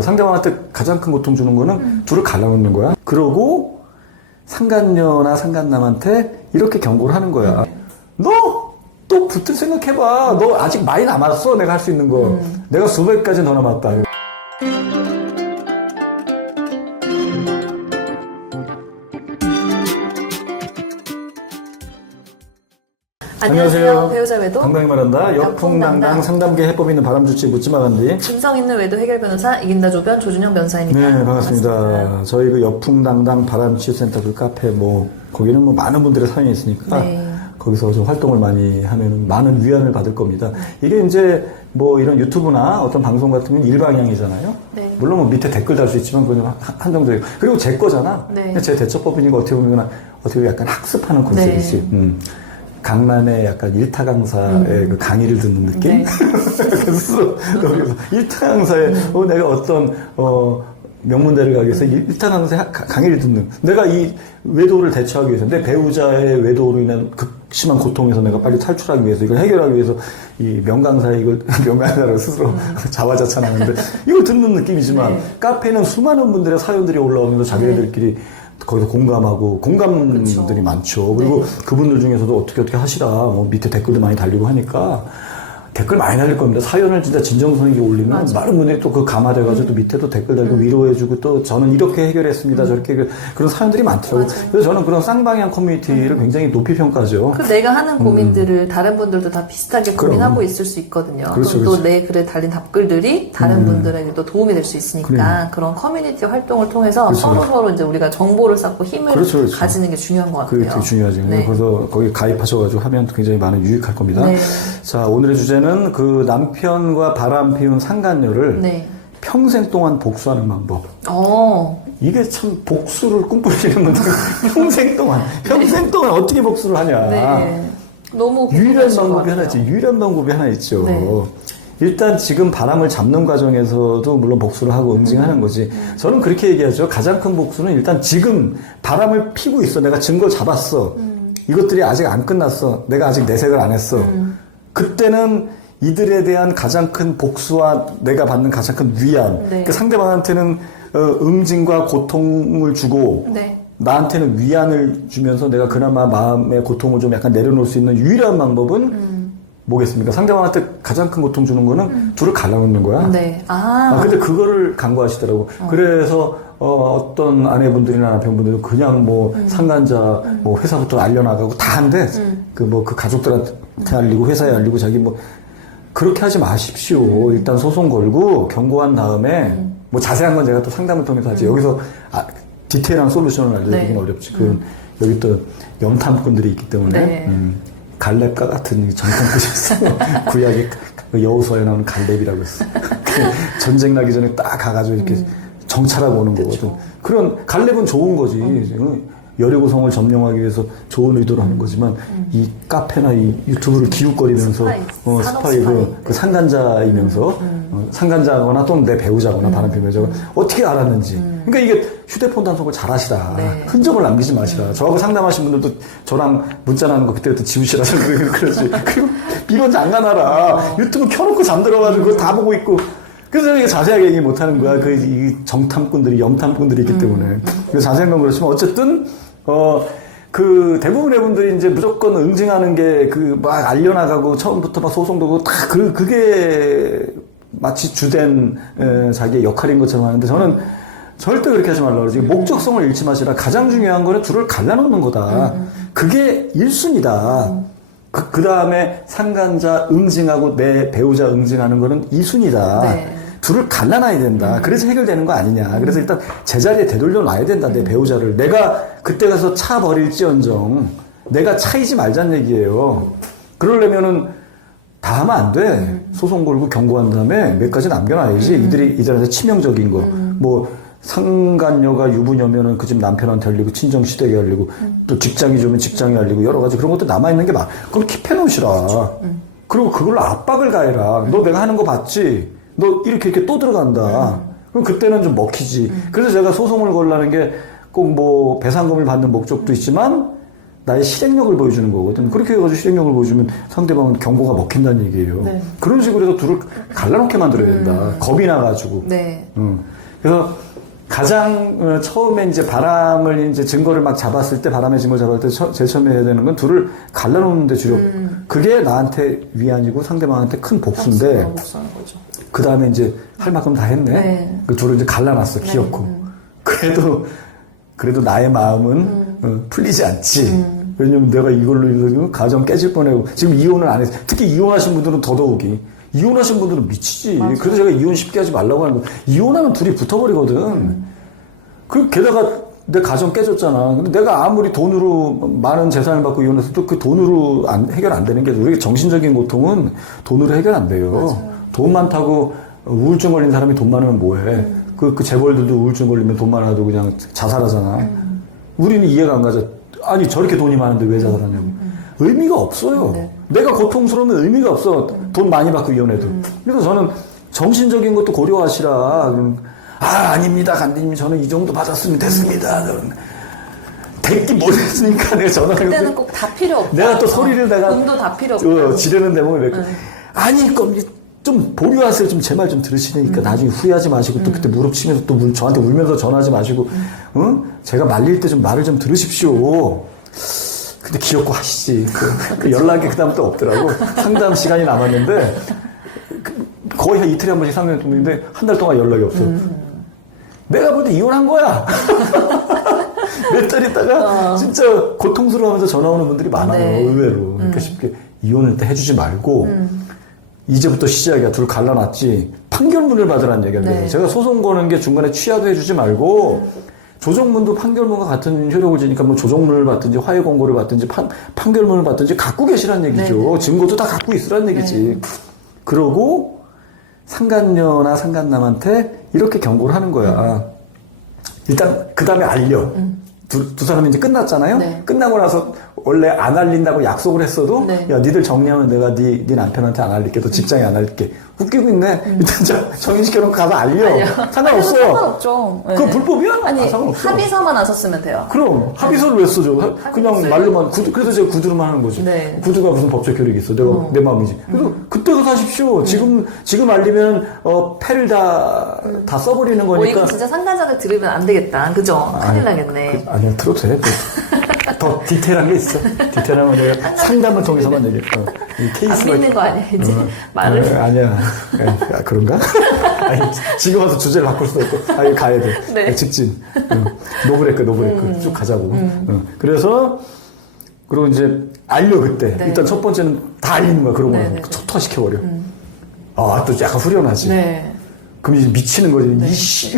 그러니까 상대방한테 가장 큰 고통 주는 거는 둘을 갈라놓는 거야. 그러고 상간녀나 상간남한테 이렇게 경고를 하는 거야. 너 또 붙을 생각해봐. 너 아직 많이 남았어. 내가 할 수 있는 거. 내가 수백 가지 더 남았다. 안녕하세요. 배우자 외도 당당히 말한다. 역풍당당 상담계 해법 있는 바람주치 묻지마간디. 진성 있는 외도 해결 변호사 이긴다 조변 조준영 변호사입니다. 네, 반갑습니다. 저희 그 역풍당당 바람치유센터 그 카페 거기는 많은 분들의 사연이 있으니까 네. 거기서 좀 활동을 많이 하면 많은 위안을 받을 겁니다. 이게 이제 이런 유튜브나 어떤 방송 같은 건 일방향이잖아요. 네. 물론 밑에 댓글 달 수 있지만 그건 한정적이고. 그리고 제 거잖아. 네. 제 대처법이니까 어떻게 약간 학습하는 컨셉이지. 네. 강남의 약간 일타 강사의 그 강의를 듣는 느낌? 네. 그래서 거기서 일타 강사의 내가 어떤 명문대를 가기 위해서 일타 강사의 강의를 듣는, 내가 이 외도를 대처하기 위해서, 내 배우자의 외도로 인한 극심한 고통에서 내가 빨리 탈출하기 위해서, 이걸 해결하기 위해서 이 명강사의 명강사라고 스스로 자화자찬하는데 이걸 듣는 느낌이지만, 네. 카페는 수많은 분들의 사연들이 올라오면서 자기네들끼리 거기서 공감하고 공감들이 그쵸. 많죠. 그리고 네. 그분들 중에서도 어떻게 하시라 밑에 댓글도 많이 달리고 하니까 댓글 많이 달릴 겁니다. 사연을 진짜 진정성 있게 올리면 맞아. 많은 분들이 또 그 감화돼가지고 또 밑에도 댓글 달고 위로해주고 또 저는 이렇게 해결했습니다. 저렇게 그런 사연들이 많더라고요. 맞아. 그래서 저는 그런 쌍방향 커뮤니티를 굉장히 높이 평가하죠. 그 내가 하는 고민들을 다른 분들도 다 비슷하게 그럼. 고민하고 있을 수 있거든요. 그렇죠, 그럼 또 그렇죠. 내 글에 달린 답글들이 다른 분들에게도 도움이 될 수 있으니까 그런 커뮤니티 활동을 통해서 그렇죠. 서로 이제 우리가 정보를 쌓고 힘을 그렇죠. 가지는 게 중요한 것 같아요. 그게 되게 중요하죠. 네. 그래서 거기 가입하셔가지고 하면 굉장히 많은 유익할 겁니다. 네. 자, 오늘의 주제는 그 남편과 바람 피운 상간녀를 네. 평생 동안 복수하는 방법. 이게 참 복수를 꿈꾸시는 분들 평생 동안 어떻게 복수를 하냐. 네. 너무 유일한 궁금하실 것 방법이 하나 같아요. 있죠. 유일한 방법이 하나 있죠. 네. 일단 지금 바람을 잡는 과정에서도 물론 복수를 하고 응징하는 거지. 저는 그렇게 얘기하죠. 가장 큰 복수는 일단 지금 바람을 피고 있어. 내가 증거를 잡았어. 이것들이 아직 안 끝났어. 내가 아직 내색을 안 했어. 그때는 이들에 대한 가장 큰 복수와 내가 받는 가장 큰 위안. 네. 그러니까 상대방한테는 응징과 고통을 주고 네. 나한테는 위안을 주면서 내가 그나마 마음의 고통을 좀 약간 내려놓을 수 있는 유일한 방법은 뭐겠습니까? 상대방한테 가장 큰 고통 주는 거는 둘을 갈라놓는 거야. 네. 근데 그거를 강구하시더라고. 그래서 어떤 아내분들이나 남편분들도 그냥 상간자 회사부터 알려나가고 다 한대. 그 가족들한테 알리고 회사에 알리고 자기 그렇게 하지 마십시오. 일단 소송 걸고 경고한 다음에 자세한 건 제가 또 상담을 통해서 하지. 여기서 디테일한 솔루션을 알려드리긴 네. 어렵지. 여기 또 염탐꾼들이 있기 때문에 네. 갈렙과 같은 정탐꾼이 있어. 구약의 여호수아에 나오는 갈렙이라고 했어. 전쟁 나기 전에 딱 가가지고 이렇게 정찰하고 오는 거거든. 그런 갈렙은 좋은 거지. 여리고성을 점령하기 위해서 좋은 의도로 하는 거지만 이 카페나 이 유튜브를 기웃거리면서 스파이 그 상간자이면서 상간자거나 또는 내 배우자거나 바람핀 배우자가 어떻게 알았는지. 그러니까 이게 휴대폰 단속을 잘 하시라. 네. 흔적을 남기지 마시라. 저하고 상담하신 분들도 저랑 문자 나는 거 그때부터 지우시라. 그러지. 그리고 이런 장난하라. 유튜브 켜놓고 잠들어가지고 그거 다 보고 있고. 그래서 이게 자세하게 얘기 못 하는 거야. 이 정탐꾼들이, 염탐꾼들이 있기 때문에. 그래서 자세한 건 그렇지만 어쨌든, 대부분의 분들이 이제 무조건 응징하는 게 막 알려나가고 처음부터 막 소송도 하고 다 그게 마치 주된 자기의 역할인 것처럼 하는데 저는 절대 그렇게 하지 말라고 그러지. 목적성을 잃지 마시라. 가장 중요한 거는 둘을 갈라놓는 거다. 그게 1순위다. 그 다음에 상간자 응징하고 내 배우자 응징하는 거는 2순위다. 네. 둘을 갈라놔야 된다. 그래서 해결되는 거 아니냐. 그래서 일단 제자리에 되돌려 놔야 된다. 내 배우자를. 내가 그때 가서 차 버릴지언정 내가 차이지 말자는 얘기예요. 그러려면은 다 하면 안 돼. 소송 걸고 경고한 다음에 몇 가지 남겨놔야지. 이들한테 치명적인 거. 상간녀가 유부녀면은 그 집 남편한테 알리고 친정 시댁에 알리고 또 직장이 좋으면 직장에 알리고 여러 가지 그런 것도 남아있는 게 그걸 킵해놓으시라. 그리고 그걸로 압박을 가해라. 너 내가 하는 거 봤지? 너 이렇게 또 들어간다. 그럼 그때는 좀 먹히지. 그래서 제가 소송을 걸라는 게 꼭 배상금을 받는 목적도 있지만 나의 실행력을 보여주는 거거든. 그렇게 해가지고 실행력을 보여주면 상대방은 경고가 먹힌다는 얘기예요. 네. 그런 식으로 해서 둘을 갈라놓게 만들어야 된다. 겁이 나가지고. 네. 그래서 가장 처음에 이제 바람을 이제 증거를 막 잡았을 때, 바람의 증거를 잡았을 때 제일 처음에 해야 되는 건 둘을 갈라놓는데 주력. 그게 나한테 위안이고 상대방한테 큰 복수인데, 복수하는 거죠. 그 다음에 이제 할 만큼 다 했네. 네. 그 둘을 이제 갈라놨어, 기어코. 그래도 나의 마음은 풀리지 않지. 왜냐면 내가 이걸로 인해서 가정 깨질 뻔하고, 지금 이혼을 안 했어. 특히 이혼하신 분들은 더더욱이. 이혼하신 분들은 미치지. 맞아. 그래서 제가 이혼 쉽게 하지 말라고 하는 거. 이혼하면 둘이 붙어버리거든. 게다가 내 가정 깨졌잖아. 근데 내가 아무리 돈으로 많은 재산을 받고 이혼해서도 그 돈으로 해결 안 되는 게, 우리 정신적인 고통은 돈으로 해결 안 돼요. 맞아요. 돈 많다고 우울증 걸린 사람이 돈 많으면 뭐해. 그 재벌들도 우울증 걸리면 돈 많아도 그냥 자살하잖아. 우리는 이해가 안 가죠. 아니, 저렇게 돈이 많은데 왜 자살하냐고. 의미가 없어요. 네. 내가 고통스러우면 의미가 없어. 돈 많이 받고 이혼해도. 그래서 저는 정신적인 것도 고려하시라. 아닙니다, 간디님. 저는 이 정도 받았으면 됐습니다. 됐긴 못했으니까 내가 전화를. 그때는 꼭 다 필요 없다. 내가 또 소리를 내가. 돈도 다 필요 없다. 지르는 대목을 맺고. 아니, 좀 보류하세요. 좀 제 말 좀 들으시니까 나중에 후회하지 마시고 또 그때 무릎 치면서 또 저한테 울면서 전화하지 마시고, 응? 제가 말릴 때 좀 말을 좀 들으십시오. 근데 귀엽고 하시지. 그 연락이 그다음부터 없더라고. 상담 시간이 남았는데, 거의 한 이틀에 한 번씩 상담을 했는데, 한 달 동안 연락이 없어. 내가 볼 때 이혼한 거야. 몇 달 있다가 진짜 고통스러워하면서 전화 오는 분들이 많아요. 네. 의외로. 그러니까 쉽게 이혼을 때 해주지 말고, 이제부터 시작이야. 둘 갈라놨지. 판결문을 받으라는 얘기인데, 네. 제가 소송 거는 게 중간에 취하도 해주지 말고, 조정문도 판결문과 같은 효력을 지니까 뭐 조정문을 받든지 화해 공고를 받든지 판결문을 받든지 갖고 계시란 얘기죠. 네. 증거도 다 갖고 있으란 얘기지. 그러고 상간녀나 상간남한테 이렇게 경고를 하는 거야. 일단 그 다음에 알려. 두 사람이 이제 끝났잖아요. 네. 끝나고 나서 원래 안 알린다고 약속을 했어도, 네. 야, 니들 정리하면 내가 네 남편한테 안 알릴게. 너 직장에 안 알릴게. 웃기고 있네. 일단 정리시켜놓고 가서 알려. 상관없어. 상관없죠. 네. 그거 불법이야? 아니, 상관없어. 합의서만 안 썼으면 돼요. 그럼 합의서를 왜 써줘? 그냥 말로만 그래서 제가 구두로만 하는 거지. 네. 구두가 무슨 법적 효력이 있어? 내가 내 마음이지. 그래서 그때 가서 하십시오. 지금 알리면 패를 다 써버리는 뭐 거니까. 이거 진짜 상가자들 들으면 안 되겠다. 그죠? 큰일 나겠네. 아니야, 들어도 돼. 더 디테일한 게 있어. 디테일한 건 내가 상담을 통해서만 얘기해. 이 안 케이스가 믿는 거 아니야, 이제? 말을. 아니야. 그런가? 아니, 지금 와서 주제를 바꿀 수도 없고. 이거 가야 돼. 네. 직진. 노브레이크. 쭉 가자고. 그래서, 그리고 이제, 알려, 그때. 네. 일단 첫 번째는 다 알리는 거야, 그런 네, 거는. 네, 네. 초토화시켜버려. 또 약간 후련하지. 네. 그럼 이제 미치는 거지. 이씨.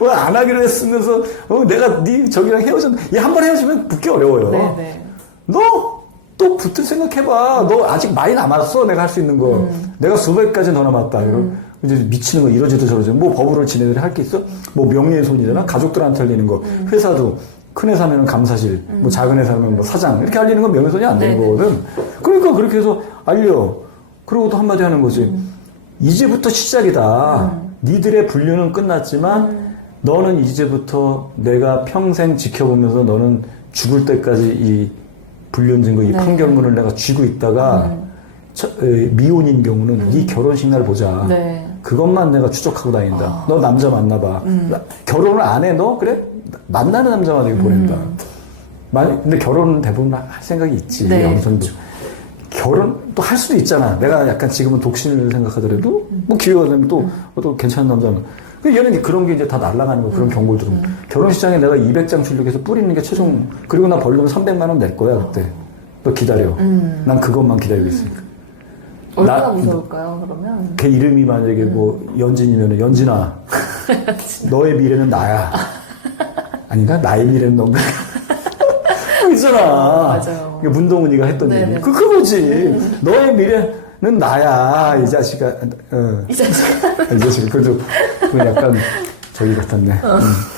왜 안 하기로 했으면서, 내가 저기랑 헤어졌는데, 한 번 헤어지면 붙기 어려워요. 네, 네. 너 또 붙을 생각해봐. 너 아직 많이 남았어. 내가 할 수 있는 거. 내가 수백 가지 더 남았다. 이제 미치는 거 이러지도 저러지. 뭐 법으로 지네들이 할 게 있어? 뭐 명예훼손이잖아. 가족들한테 알리는 거. 회사도 큰 회사면 감사실, 뭐 작은 회사면 뭐 사장 이렇게 알리는 건 명예훼손이 안 되는 네네. 거거든. 그러니까 그렇게 해서 알려. 그리고 또 한마디 하는 거지. 이제부터 시작이다. 니들의 분류는 끝났지만 너는 이제부터 내가 평생 지켜보면서 너는 죽을 때까지 이 불륜 증거, 이 네. 판결문을 내가 쥐고 있다가 미혼인 경우는 이 결혼식 날 보자. 네. 그것만 내가 추적하고 다닌다. 너 남자 만나봐. 결혼을 안 해? 너? 그래? 만나는 남자만 되게 보낸다. 근데 결혼은 대부분 할 생각이 있지. 네. 어느 정도. 결혼 또 할 수도 있잖아. 내가 약간 지금은 독신을 생각하더라도 뭐 기회가 되면 또 괜찮은 남자는. 얘는 그런 게 이제 다 날아가는 거, 그런 경고를 들으면. 결혼식장에 내가 200장 출력해서 뿌리는 게 최종, 그리고 나 벌금 300만 원 낼 거야, 그때. 너 기다려. 난 그것만 기다리고 있으니까. 얼마나 무서울까요, 그러면? 걔 이름이 만약에 뭐, 연진이면, 연진아. 너의 미래는 나야. 아닌가? 나의 미래는 넌가? 있잖아. 맞아요. 문동은이가 했던 네네. 얘기. 그거지. 너의 미래는 나야, 이 자식아. 이 자식아. 이 자식아. 그래도, 약간, 저기 같았네.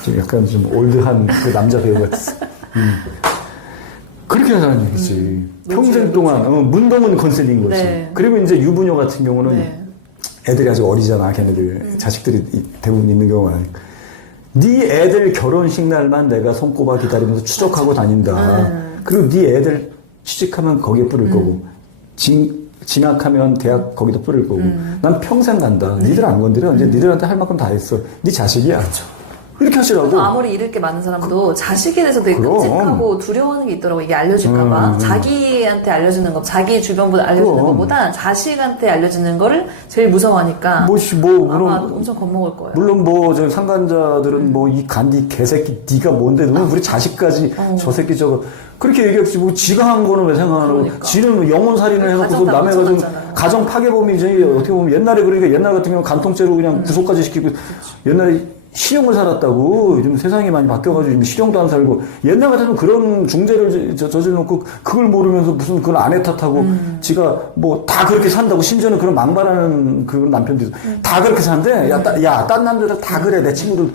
좀 약간 좀 올드한 그 남자 배우 같았어. 그렇게 하자는 얘기지. 평생 동안, 문동은 컨셉인 거지. 네. 그리고 이제 유부녀 같은 경우는 네. 애들이 아직 어리잖아, 걔네들. 자식들이 대부분 있는 경우가. 네 애들 결혼식 날만 내가 손꼽아 기다리면서 추적하고 다닌다. 그리고 네 애들 취직하면 거기에 뿌릴 거고, 진학하면 대학 거기다 뿌릴 거고, 난 평생 간다. 니들 안 건드려. 이제 니들한테 할 만큼 다 했어. 네 자식이야. 이렇게 하시라고. 아무리 잃을 게 많은 사람도 자식에 대해서 되게 그럼. 끔찍하고 두려워하는 게 있더라고. 이게 알려질까봐. 자기한테 알려지는 거, 자기 주변보다 알려지는 그럼. 것보다 자식한테 알려지는 거를 제일 무서워하니까. 물론, 아마 엄청 겁먹을 거예요. 물론 저 상간자들은 이 간디 개새끼 네가 뭔데 너 우리 자식까지 저 새끼 저거 그렇게 얘기했지 뭐 지가 한 거는 왜 생각하고 그러니까. 지는 영혼살인을 해놓고 가정 다 남의 가정 묻혀놨잖아요. 가정 파괴범이지 어떻게 보면 옛날에 그러니까 옛날 같은 경우 간통죄로 그냥 구속까지 시키고 옛날에 실형을 살았다고 요즘 세상이 많이 바뀌어가지고 지금 실형도 안 살고 옛날 같으면 그런 중죄를 저질러놓고 그걸 모르면서 무슨 그걸 아내 탓하고 지가 뭐 다 그렇게 산다고 심지어는 그런 망발하는 그런 남편도 있어. 다 그렇게 산대. 딴 남자들 다 그래. 내 친구들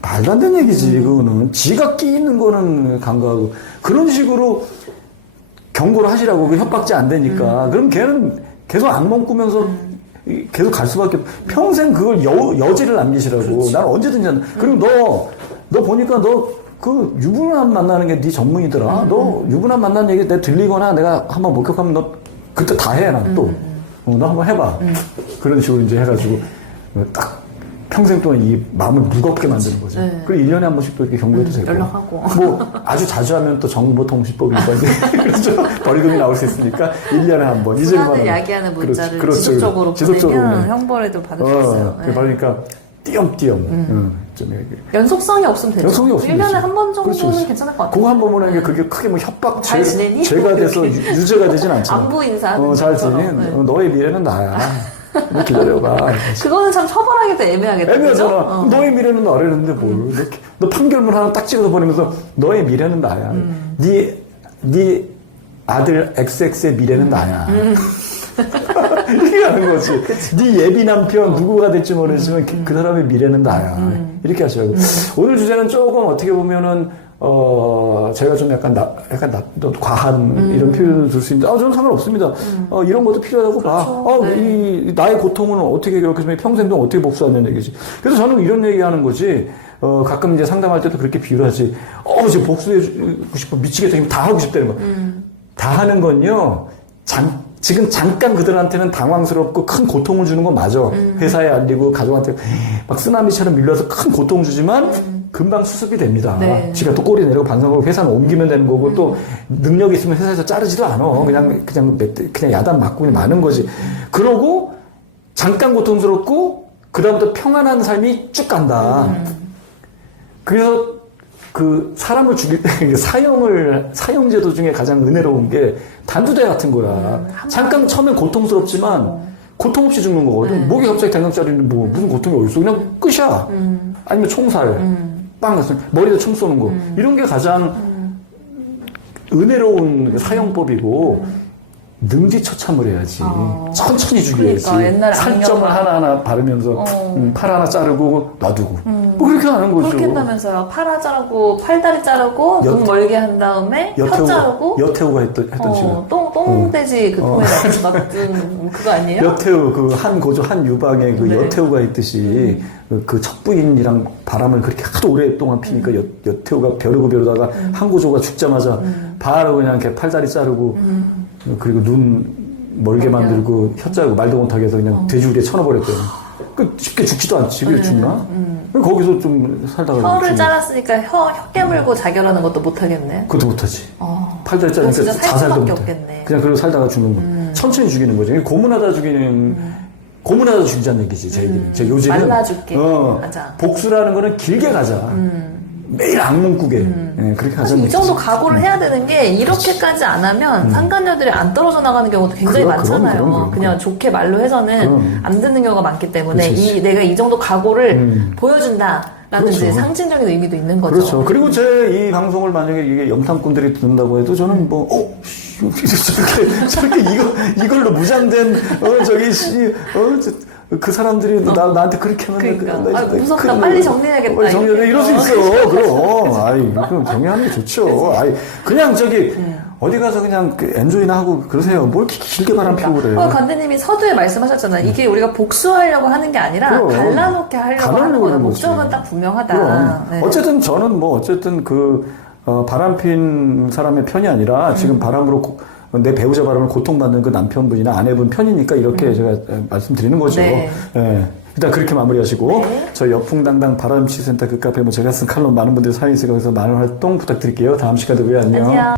말도 안 되는 얘기지. 그거는 지가 끼 있는 거는 간과하고 그런 식으로 경고를 하시라고 그 협박지 안 되니까. 그럼 걔는 계속 악몽 꾸면서 계속 갈 수밖에 평생 그걸 여지를 남기시라고. 난 언제든지 한다. 그리고 너 보니까 너 그 유부남 만나는 게 네 전문이더라. 너 유부남 만나는 얘기 내가 들리거나 내가 한번 목격하면 너 그때 다 해. 난 또. 너 한번 해봐. 그런 식으로 이제 해가지고 딱 평생 동안 이 마음을 무겁게 만드는 거죠. 네. 그리고 1년에 한 번씩 또 이렇게 경고해도 되고. 연락하고. 뭐 아주 자주 하면 또 정보통신법이 그렇죠. 벌금이 나올 수 있으니까 1년에 한 번. 불안을 야기하는 문자를 지속적으로 보내면 형벌에도 받을 수 있어요. 네. 그러니까 띄엄띄엄. 좀 이렇게. 연속성이 없으면 되죠. 연속성이 없으면 1년에 되지. 한 번 정도는 그렇지. 괜찮을 것 같아요. 그거 한 번 보는 게 그게 크게 뭐 협박 잘 지내니? 죄가 돼서 유죄가 되진 않잖아. 안부 인사하는 잘 것처럼. 지내. 네. 너의 미래는 나야. 너 기다려봐. 그거는 참 처벌하기도 애매하겠다. 애매하잖아. 그죠? 너의 미래는 나라는데 뭘. 너 판결문 하나 딱 찍어서 보내면서 너의 미래는 나야. 네 아들 XX의 미래는 나야. 이렇게 하는 거지. 네 예비 남편 누구가 될지 모르지만 그 사람의 미래는 나야. 이렇게 하시라고. 오늘 주제는 조금 어떻게 보면은 제가 좀 약간 또 과한 이런 표현을 들 수 있는데, 저는 상관없습니다. 이런 것도 필요하다고 봐. 이 나의 고통은 어떻게 그렇게 좀 평생 동안 어떻게 복수하는 얘기지. 그래서 저는 이런 얘기 하는 거지. 가끔 이제 상담할 때도 그렇게 비유를 하지. 지금 복수해주고 싶어. 미치겠다. 다 하고 싶다는 거. 다 하는 건요, 지금 잠깐 그들한테는 당황스럽고 큰 고통을 주는 건 맞아. 회사에 알리고 가족한테 막 쓰나미처럼 밀려서 큰 고통 주지만 금방 수습이 됩니다. 네. 지가 또 꼬리 내리고 반성하고 회사는 옮기면 되는 거고 또 능력이 있으면 회사에서 자르지도 않아. 그냥 야단 맞고 그냥 마는 거지. 그러고 잠깐 고통스럽고 그다음부터 평안한 삶이 쭉 간다. 그래서 그 사람을 죽일 때 사형제도 중에 가장 은혜로운 게 단두대 같은 거야. 잠깐 처음엔 고통스럽지만 고통 없이 죽는 거거든. 목이 갑자기 댕강짜리는 뭐 무슨 고통이 어딨어. 그냥 끝이야. 아니면 총살. 빵 났어. 머리에 총 쏘는 거. 이런 게 가장 은혜로운 사형법이고 능지처참을 해야지. 천천히 죽여야지. 그러니까, 옛날에 살점을 악령아. 하나하나 바르면서 팔 하나 자르고 놔두고. 뭐 그렇게 하는 거죠. 그렇게 한다면서요. 팔 하나 자르고 팔다리 자르고 눈 멀게 한 다음에 혀 자르고 여태우가 했던 식으로. 똥돼지 그 통에 놔둔 그거 아니에요? 여태우 그 한 고조 한 유방에 그 네. 여태우가 있듯이 그 첫 부인이랑 바람을 그렇게 하도 오랫동안 피니까 여태우가 벼르다가 한 고조가 죽자마자 바로 그냥 이렇게 팔다리 자르고 그리고 눈 멀게 만들고 혀 자르고 말도 못하게 해서 그냥 돼지우리에 쳐넣어버렸대요. 그 쉽게 죽지도 않지. 왜 죽나? 거기서 좀 살다가 혀를 죽는 자랐으니까 혀 깨물고 자결하는 것도 못하겠네. 그것도 못하지. 팔다리 자르니까 진짜 살 자살도 수밖에 못해. 없겠네. 그냥 그러고 살다가 죽는 거. 천천히 죽이는 거죠. 고문하다 죽이자는 얘기지, 제 얘기는. 제 요즘은. 말라 죽게 하자. 복수라는 거는 길게 가자. 매일 악몽 꾸게. 예, 그렇게 하자. 사실 이 정도 각오를 해야 되는 게 이렇게까지 안 하면 상간녀들이 안 떨어져 나가는 경우도 굉장히 많잖아요. 그럼. 그냥 좋게 말로 해서는 안 듣는 경우가 많기 때문에 그렇지. 내가 이 정도 각오를 보여준다라는 그렇죠. 이제 상징적인 의미도 있는 거죠. 그렇죠. 그리고 제 이 방송을 만약에 이게 영탐꾼들이 듣는다고 해도 저는 저렇게 이걸로 무장된, 그 사람들이 나한테 그렇게 하면 그러니까. 무섭다. 빨리 정리해야겠다. 빨리 정리해. 이럴 수 있어. 그럼. 그럼 정리하는 게 좋죠. 그냥 어디 가서 그냥 엔조이나 하고 그러세요. 뭘 이렇게 길게 바람 피우고 그래. 관대님이 서두에 말씀하셨잖아요. 이게 우리가 복수하려고 하는 게 아니라 그럼. 갈라놓게 하려고 하는 거예요. 목적은 딱 분명하다. 그럼. 네. 어쨌든 저는 어쨌든 바람핀 사람의 편이 아니라 지금 바람으로 내 배우자 바람을 고통받는 그 남편분이나 아내분 편이니까 이렇게 제가 말씀드리는 거죠. 네. 예. 일단 그렇게 마무리하시고 네. 저희 여풍당당 바람치센터 그 카페 제가 쓴 칼럼 많은 분들이 사연이 있어서 많은 활동 부탁드릴게요. 다음 시간에 봬요. 안녕. 안녕.